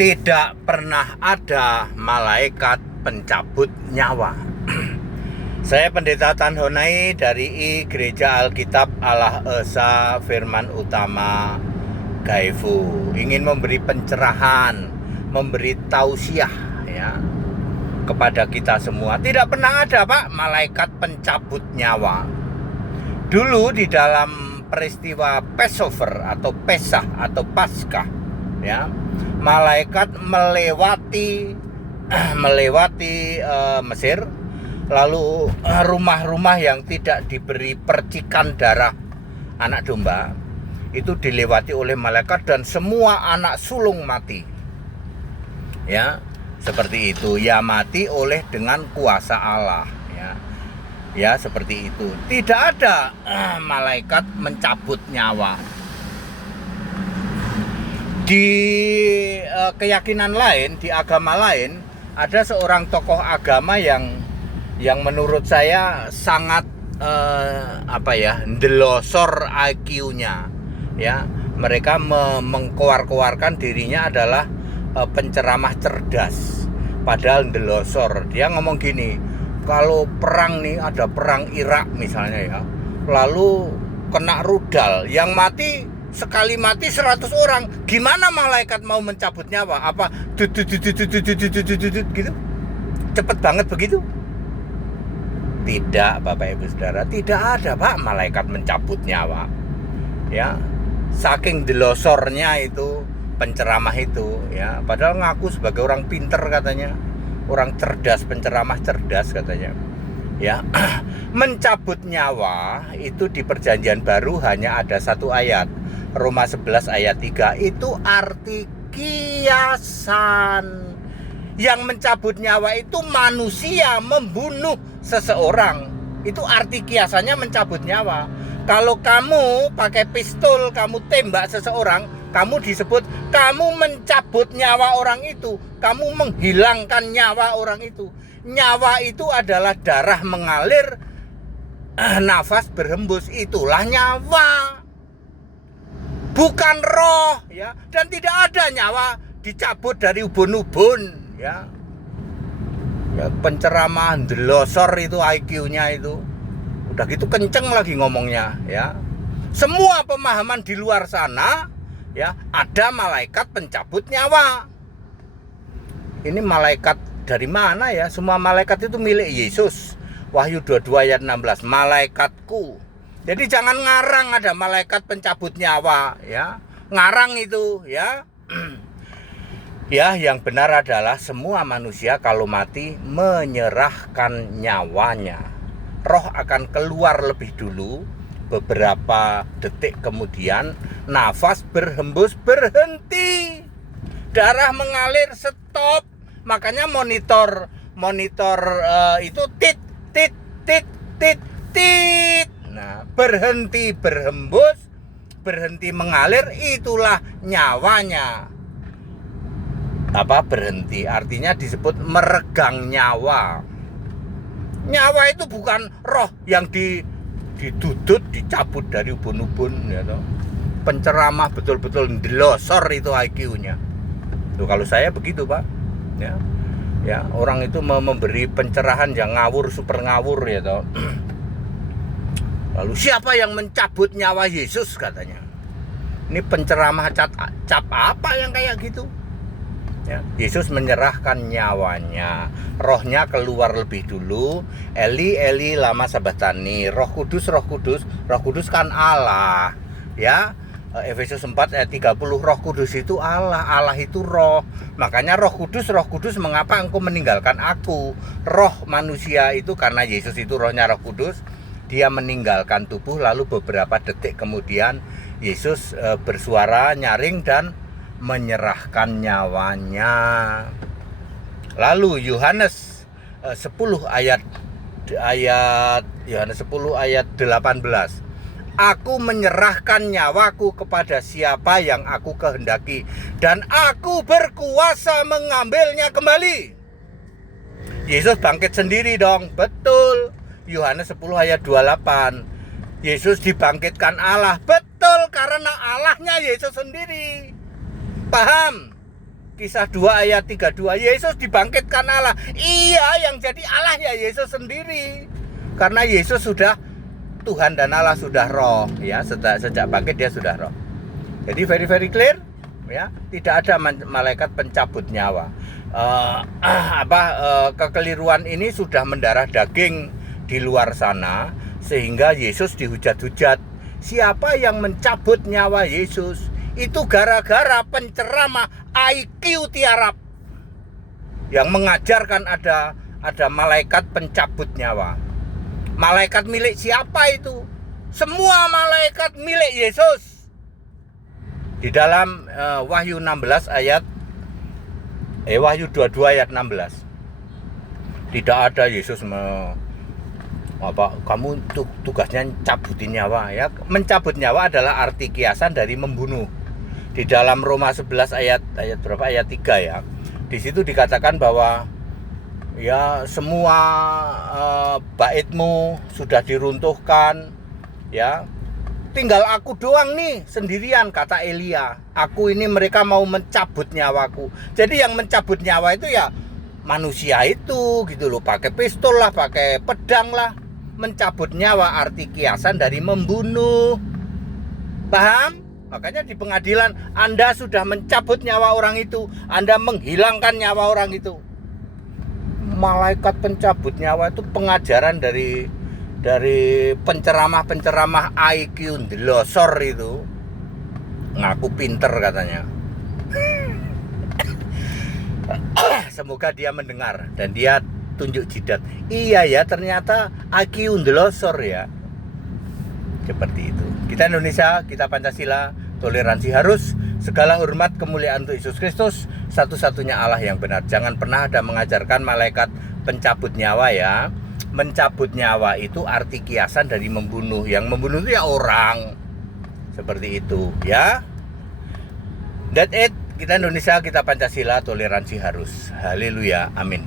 Tidak pernah ada malaikat pencabut nyawa. Saya Pendeta Tan Honai dari Gereja Alkitab Allah Esa Firman Utama Gaifu, ingin memberi pencerahan, memberi tausiah ya kepada kita semua. Tidak pernah ada Pak malaikat pencabut nyawa. Dulu di dalam peristiwa Passover atau Pesah atau Paskah ya, malaikat melewati Mesir, lalu rumah-rumah yang tidak diberi percikan darah anak domba itu dilewati oleh malaikat dan semua anak sulung mati. Ya, seperti itu. Ya, mati oleh dengan kuasa Allah ya. Ya, seperti itu. Tidak ada malaikat mencabut nyawa. Di keyakinan lain, di agama lain, ada seorang tokoh agama yang menurut saya sangat ndelosor IQ-nya ya. Mereka mengkoar-koarkan dirinya adalah penceramah cerdas, padahal ndelosor. Dia ngomong gini, kalau perang nih, ada perang Irak misalnya ya, lalu kena rudal, yang mati sekali mati 100 orang, gimana malaikat mau mencabut nyawa? Apa gitu? Cepet banget begitu? Tidak, Bapak Ibu Saudara, tidak ada Pak malaikat mencabut nyawa. Ya, saking delosornya itu penceramah itu ya, padahal ngaku sebagai orang pinter katanya, orang cerdas, penceramah cerdas katanya. Ya, mencabut nyawa itu di Perjanjian Baru hanya ada satu ayat, Roma 11 ayat 3, itu arti kiasan. Yang mencabut nyawa itu manusia membunuh seseorang. Itu arti kiasannya mencabut nyawa. Kalau kamu pakai pistol, kamu tembak seseorang, kamu disebut kamu mencabut nyawa orang itu, kamu menghilangkan nyawa orang itu. Nyawa itu adalah darah mengalir, nafas berhembus, itulah nyawa. Bukan roh ya, dan tidak ada nyawa dicabut dari ubun-ubun ya. Ya, penceramah ndelosor itu IQ-nya itu. Udah gitu kenceng lagi ngomongnya ya. Semua pemahaman di luar sana ya, ada malaikat pencabut nyawa. Ini malaikat dari mana ya? Semua malaikat itu milik Yesus. Wahyu 22 ayat 16, malaikatku. Jadi jangan ngarang ada malaikat pencabut nyawa ya. Ngarang itu ya. Ya, yang benar adalah semua manusia kalau mati menyerahkan nyawanya. Roh akan keluar lebih dulu, beberapa detik kemudian nafas berhembus berhenti. Darah mengalir stop. Makanya monitor itu tit. Nah, berhenti berhembus, berhenti mengalir, itulah nyawanya. Berhenti artinya disebut meregang nyawa. Nyawa itu bukan roh yang didudut, dicabut dari ubun-ubun ya toh. Penceramah betul-betul ndelosor itu IQ-nya. Tuh, kalau saya begitu, Pak. Ya. Ya, orang itu memberi pencerahan yang ngawur, super ngawur ya toh. Lalu siapa yang mencabut nyawa Yesus katanya? Ini penceramah cap apa yang kayak gitu? Ya, Yesus menyerahkan nyawanya, rohnya keluar lebih dulu. Eli Eli lama sabachthani. Roh Kudus kan Allah. Ya, Efesus 4 ayat 30, Roh Kudus itu Allah, Allah itu roh. Makanya Roh Kudus, mengapa engkau meninggalkan aku? Roh manusia itu karena Yesus itu rohnya Roh Kudus, dia meninggalkan tubuh, lalu beberapa detik kemudian Yesus bersuara nyaring dan menyerahkan nyawanya. Lalu Yohanes 10 ayat Yohanes 10 ayat 18. Aku menyerahkan nyawaku kepada siapa yang aku kehendaki, dan aku berkuasa mengambilnya kembali. Yesus bangkit sendiri dong, betul. Yohanes 10 ayat 28. Yesus dibangkitkan Allah, betul, karena Allahnya Yesus sendiri. Paham? Kisah 2 ayat 32, Yesus dibangkitkan Allah. Iya, yang jadi Allah ya Yesus sendiri. Karena Yesus sudah Tuhan dan Allah, sudah roh ya, sejak bangkit dia sudah roh. Jadi very clear ya, tidak ada malaikat pencabut nyawa. Kekeliruan ini sudah mendarah daging di luar sana, sehingga Yesus dihujat-hujat. Siapa yang mencabut nyawa Yesus? Itu gara-gara penceramah IQ tiarap yang mengajarkan ada malaikat pencabut nyawa. Malaikat milik siapa itu? Semua malaikat milik Yesus. Di dalam Wahyu 16 ayat Wahyu 22 ayat 16. Tidak ada Yesus kamu tugasnya cabutin nyawa ya. Mencabut nyawa adalah arti kiasan dari membunuh. Di dalam Roma 11 ayat berapa? Ayat 3 ya. Di situ dikatakan bahwa ya semua baitmu sudah diruntuhkan ya. Tinggal aku doang nih sendirian, kata Elia. Aku ini mereka mau mencabut nyawaku. Jadi yang mencabut nyawa itu ya manusia itu gitu loh, pakai pistol lah, pakai pedang lah. Mencabut nyawa arti kiasan dari membunuh. Paham? Makanya di pengadilan Anda sudah mencabut nyawa orang itu, Anda menghilangkan nyawa orang itu. Malaikat pencabut nyawa itu pengajaran dari penceramah IQ ndelosor itu. Ngaku pinter katanya. Semoga dia mendengar dan dia tunjuk jidat. Iya ya, ternyata IQ ndelosor ya. Seperti itu. Kita Indonesia, kita Pancasila, toleransi harus, segala hormat kemuliaan untuk Yesus Kristus, satu-satunya Allah yang benar. Jangan pernah ada mengajarkan malaikat pencabut nyawa ya. Mencabut nyawa itu arti kiasan dari membunuh. Yang membunuh itu ya orang. Seperti itu ya. That's it. Kita Indonesia, kita Pancasila, toleransi harus. Haleluya. Amin.